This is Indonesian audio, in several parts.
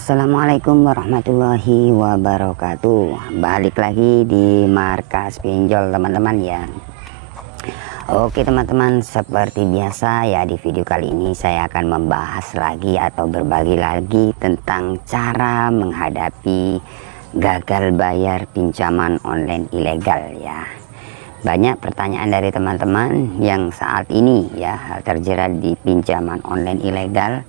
Assalamualaikum warahmatullahi wabarakatuh. Balik lagi di markas pinjol teman-teman ya. Oke teman-teman, seperti biasa ya, di video kali ini saya akan membahas lagi atau berbagi lagi tentang cara menghadapi gagal bayar pinjaman online ilegal ya. Banyak pertanyaan dari teman-teman yang saat ini ya terjerat di pinjaman online ilegal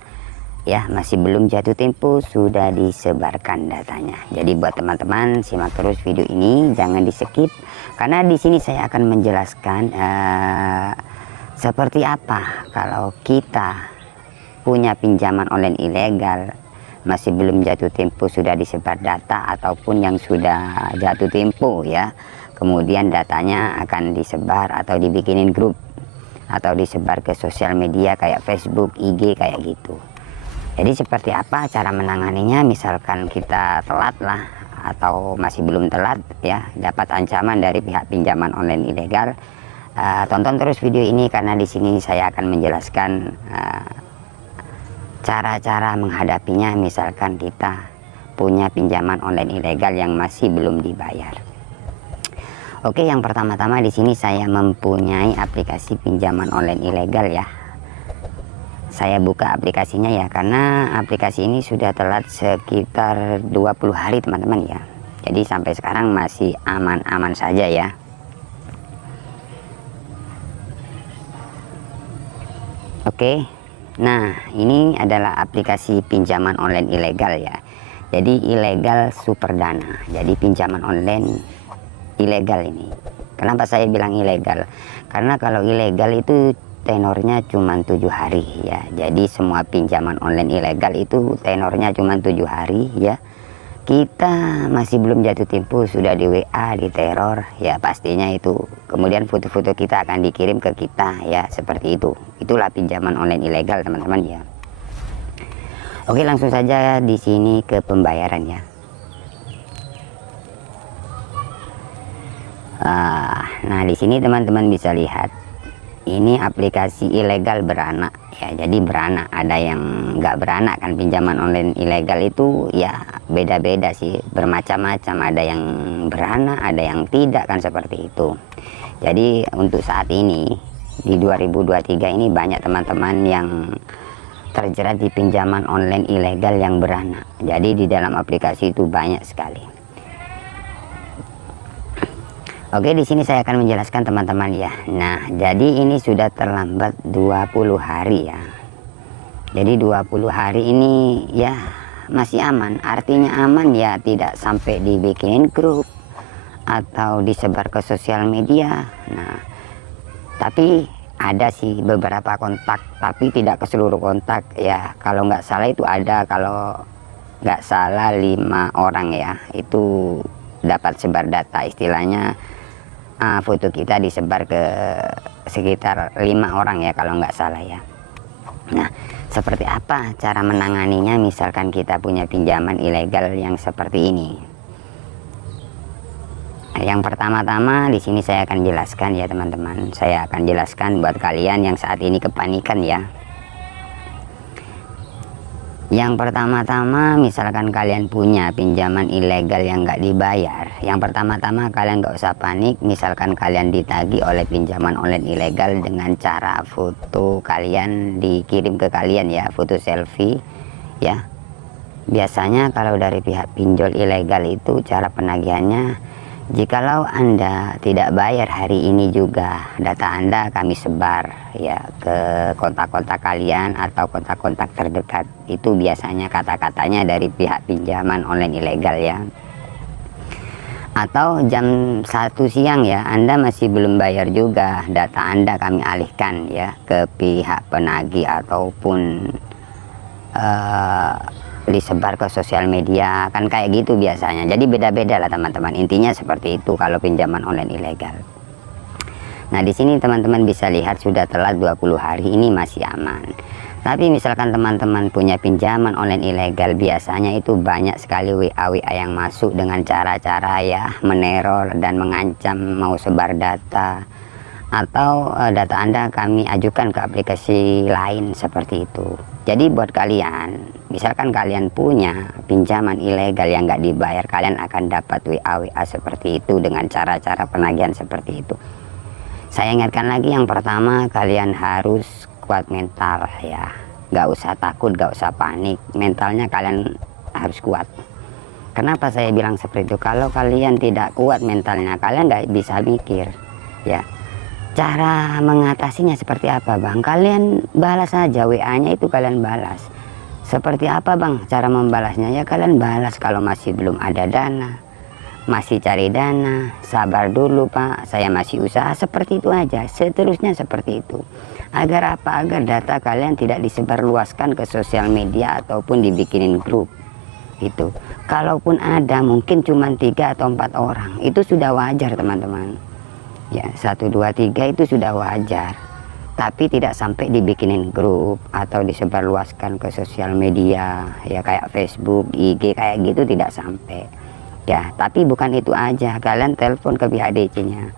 ya, masih belum jatuh tempo sudah disebarkan datanya. Jadi buat teman-teman simak terus video ini, jangan di skip, karena di sini saya akan menjelaskan seperti apa kalau kita punya pinjaman online ilegal masih belum jatuh tempo sudah disebar data, ataupun yang sudah jatuh tempo ya, kemudian datanya akan disebar atau dibikinin grup atau disebar ke sosial media kayak Facebook, IG kayak gitu. Jadi seperti apa cara menanganinya? Misalkan kita telat lah atau masih belum telat ya, dapat ancaman dari pihak pinjaman online ilegal, tonton terus video ini karena di sini saya akan menjelaskan cara-cara menghadapinya. Misalkan kita punya pinjaman online ilegal yang masih belum dibayar. Oke, yang pertama-tama di sini saya mempunyai aplikasi pinjaman online ilegal ya. Saya buka aplikasinya ya, karena aplikasi ini sudah telat sekitar 20 hari teman-teman ya. Jadi sampai sekarang masih aman-aman saja ya. Oke, nah ini adalah aplikasi pinjaman online ilegal ya. Jadi ilegal Superdana. Jadi pinjaman online ilegal ini. Kenapa saya bilang ilegal? Karena kalau ilegal itu tenornya cuma 7 hari ya. Jadi semua pinjaman online ilegal itu tenornya cuma 7 hari ya. Kita masih belum jatuh tempo sudah di WA, di teror ya, pastinya itu. Kemudian foto-foto kita akan dikirim ke kita ya, seperti itu. Itulah pinjaman online ilegal teman-teman ya. Oke, langsung saja di sini ke pembayaran ya. Nah di sini teman-teman bisa lihat, ini aplikasi ilegal beranak ya. Jadi beranak, ada yang nggak beranak kan. Pinjaman online ilegal itu ya beda-beda sih, bermacam-macam, ada yang beranak, ada yang tidak kan, seperti itu. Jadi untuk saat ini di 2023 ini banyak teman-teman yang terjerat di pinjaman online ilegal yang beranak. Jadi di dalam aplikasi itu banyak sekali. Oke, di sini saya akan menjelaskan teman-teman ya. Nah, jadi ini sudah terlambat 20 hari ya. Jadi 20 hari ini ya masih aman. Artinya aman ya, tidak sampai dibikin grup atau disebar ke sosial media. Nah, tapi ada sih beberapa kontak, tapi tidak ke seluruh kontak ya. Kalau nggak salah itu ada, kalau nggak salah 5 orang ya, itu dapat sebar data, istilahnya foto kita disebar ke sekitar 5 orang ya kalau nggak salah ya. Nah, seperti apa cara menanganinya misalkan kita punya pinjaman ilegal yang seperti ini? Yang pertama-tama di sini saya akan jelaskan ya teman-teman. Saya akan jelaskan buat kalian yang saat ini kepanikan ya. Yang pertama-tama, misalkan kalian punya pinjaman ilegal yang nggak dibayar, yang pertama-tama kalian nggak usah panik. Misalkan kalian ditagih oleh pinjaman online ilegal dengan cara foto kalian dikirim ke kalian ya, foto selfie ya. Biasanya kalau dari pihak pinjol ilegal itu cara penagihannya, jikalau Anda tidak bayar hari ini juga, data Anda kami sebar ya ke kontak-kontak kalian atau kontak-kontak terdekat. Itu biasanya kata-katanya dari pihak pinjaman online ilegal ya. Atau jam 1 siang ya, Anda masih belum bayar juga, data Anda kami alihkan ya ke pihak penagih, ataupun disebar ke sosial media, kan kayak gitu biasanya. Jadi beda-beda lah teman-teman, intinya seperti itu kalau pinjaman online ilegal. Nah di sini teman-teman bisa lihat sudah telat 20 hari ini masih aman. Tapi misalkan teman-teman punya pinjaman online ilegal, biasanya itu banyak sekali WA yang masuk dengan cara-cara ya meneror dan mengancam mau sebar data atau data Anda kami ajukan ke aplikasi lain seperti itu. Jadi buat kalian, misalkan kalian punya pinjaman ilegal yang nggak dibayar, kalian akan dapat WA seperti itu dengan cara-cara penagihan seperti itu. Saya ingatkan lagi, yang pertama kalian harus kuat mental ya, nggak usah takut, nggak usah panik, mentalnya kalian harus kuat. Kenapa saya bilang seperti itu? Kalau kalian tidak kuat mentalnya, kalian nggak bisa mikir ya. Cara mengatasinya seperti apa, Bang? Kalian balas saja WA-nya, itu kalian balas. Seperti apa, Bang, cara membalasnya? Ya kalian balas kalau masih belum ada dana, masih cari dana, sabar dulu Pak, saya masih usaha, seperti itu aja. Seterusnya seperti itu. Agar apa? Agar data kalian tidak disebarluaskan ke sosial media ataupun dibikinin grup. Itu. Kalaupun ada mungkin cuma 3 atau 4 orang, itu sudah wajar teman-teman. Ya, 1, 2, 3 itu sudah wajar, tapi tidak sampai dibikinin grup atau disebarluaskan ke sosial media ya, kayak Facebook, IG, kayak gitu, tidak sampai ya. Tapi bukan itu aja, kalian telepon ke pihak DC-nya.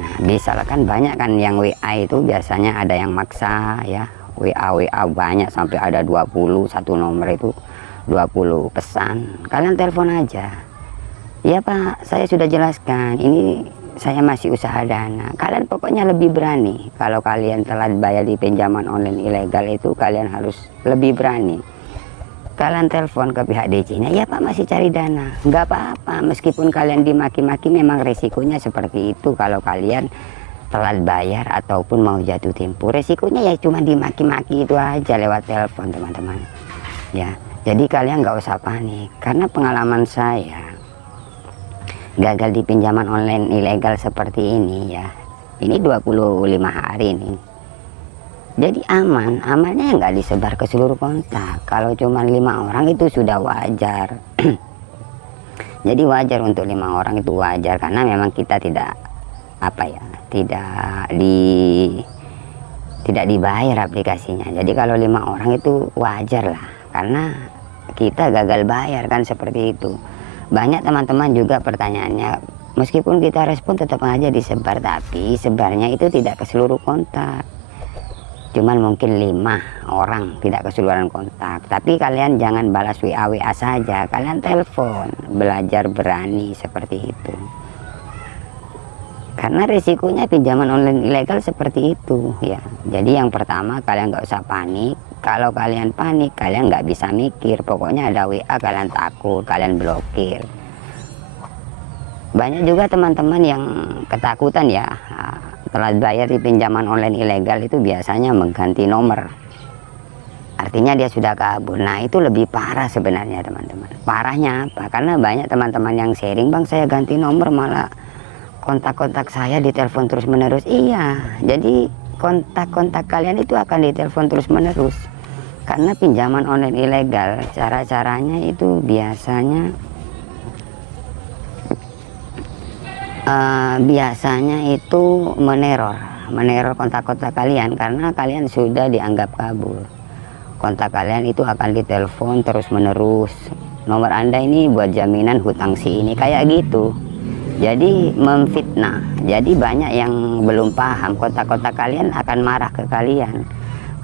Nah, misalkan banyak kan yang WA itu biasanya ada yang maksa ya, WA banyak sampai ada 20, satu nomor itu 20 pesan, kalian telepon aja. Ya Pak, saya sudah jelaskan, ini saya masih usaha dana. Kalian pokoknya lebih berani. Kalau kalian telat bayar di pinjaman online ilegal itu, kalian harus lebih berani. Kalian telepon ke pihak DC-nya, ya Pak masih cari dana. Nggak apa-apa, meskipun kalian dimaki-maki, memang resikonya seperti itu. Kalau kalian telat bayar ataupun mau jatuh tempo, resikonya ya cuma dimaki-maki itu aja lewat telepon teman-teman. Ya, jadi kalian nggak usah panik. Karena pengalaman saya gagal di pinjaman online ilegal seperti ini ya, ini 25 hari ini. Jadi amannya nggak disebar ke seluruh kontak. Kalau cuma 5 orang itu sudah wajar. Jadi wajar untuk 5 orang itu wajar, karena memang kita tidak tidak dibayar aplikasinya. Jadi kalau 5 orang itu wajar lah, karena kita gagal bayar kan, seperti itu. Banyak teman-teman juga pertanyaannya, meskipun kita respon tetap aja disebar, tapi sebarnya itu tidak ke seluruh kontak, cuman mungkin 5 orang, tidak keseluruhan kontak. Tapi kalian jangan balas WA saja, kalian telepon, belajar berani seperti itu. Karena risikonya pinjaman online ilegal seperti itu ya. Jadi yang pertama, kalian nggak usah panik. Kalau kalian panik, kalian nggak bisa mikir. Pokoknya ada WA kalian takut, kalian blokir. Banyak juga teman-teman yang ketakutan ya, telat bayar di pinjaman online ilegal itu biasanya mengganti nomor. Artinya dia sudah kabur. Nah itu lebih parah sebenarnya teman-teman. Parahnya apa? Karena banyak teman-teman yang sharing, Bang saya ganti nomor malah kontak-kontak saya ditelepon terus menerus. Iya, jadi kontak-kontak kalian itu akan ditelepon terus menerus. Karena pinjaman online ilegal, cara-caranya itu biasanya itu meneror kontak-kontak kalian, karena kalian sudah dianggap kabur. Kontak kalian itu akan ditelepon terus menerus. Nomor Anda ini buat jaminan hutang si ini, kayak gitu. Jadi memfitnah. Jadi banyak yang belum paham, kontak-kontak kalian akan marah ke kalian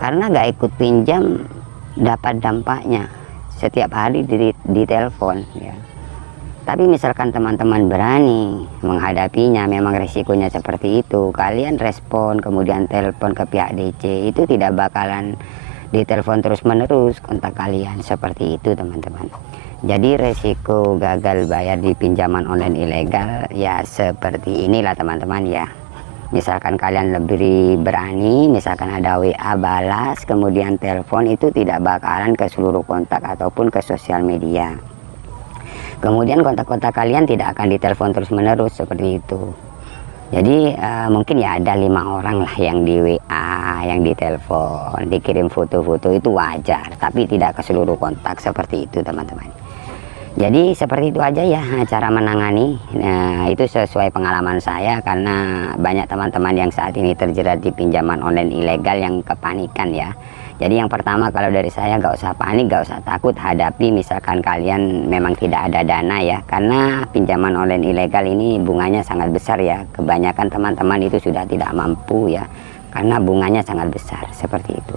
karena nggak ikut pinjam dapat dampaknya setiap hari di telepon ya. Tapi misalkan teman-teman berani menghadapinya, memang resikonya seperti itu, kalian respon kemudian telepon ke pihak DC, itu tidak bakalan ditelepon terus menerus kontak kalian, seperti itu teman-teman. Jadi resiko gagal bayar di pinjaman online ilegal ya seperti inilah teman-teman ya. Misalkan kalian lebih berani, misalkan ada WA balas, kemudian telepon, itu tidak bakalan ke seluruh kontak ataupun ke sosial media. Kemudian kontak-kontak kalian tidak akan ditelepon terus menerus seperti itu. Jadi mungkin ya ada 5 orang lah yang di WA, yang ditelepon, dikirim foto-foto, itu wajar, tapi tidak ke seluruh kontak seperti itu teman-teman. Jadi seperti itu aja ya cara menangani. Nah, itu sesuai pengalaman saya, karena banyak teman-teman yang saat ini terjerat di pinjaman online ilegal yang kepanikan ya. Jadi yang pertama, kalau dari saya, gak usah panik, gak usah takut hadapi misalkan kalian memang tidak ada dana ya, karena pinjaman online ilegal ini bunganya sangat besar ya. Kebanyakan teman-teman itu sudah tidak mampu ya, karena bunganya sangat besar seperti itu.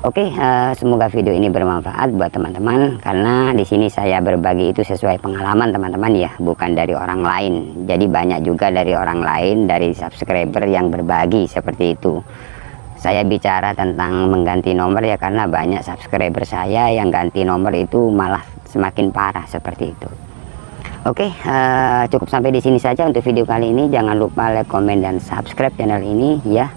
Oke, semoga video ini bermanfaat buat teman-teman, karena di sini saya berbagi itu sesuai pengalaman teman-teman ya, bukan dari orang lain. Jadi banyak juga dari orang lain, dari subscriber yang berbagi seperti itu. Saya bicara tentang mengganti nomor ya, karena banyak subscriber saya yang ganti nomor itu malah semakin parah seperti itu. Oke, cukup sampai di sini saja untuk video kali ini. Jangan lupa like, komen, dan subscribe channel ini ya.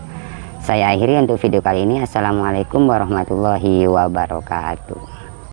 Saya akhiri untuk video kali ini. Assalamualaikum warahmatullahi wabarakatuh.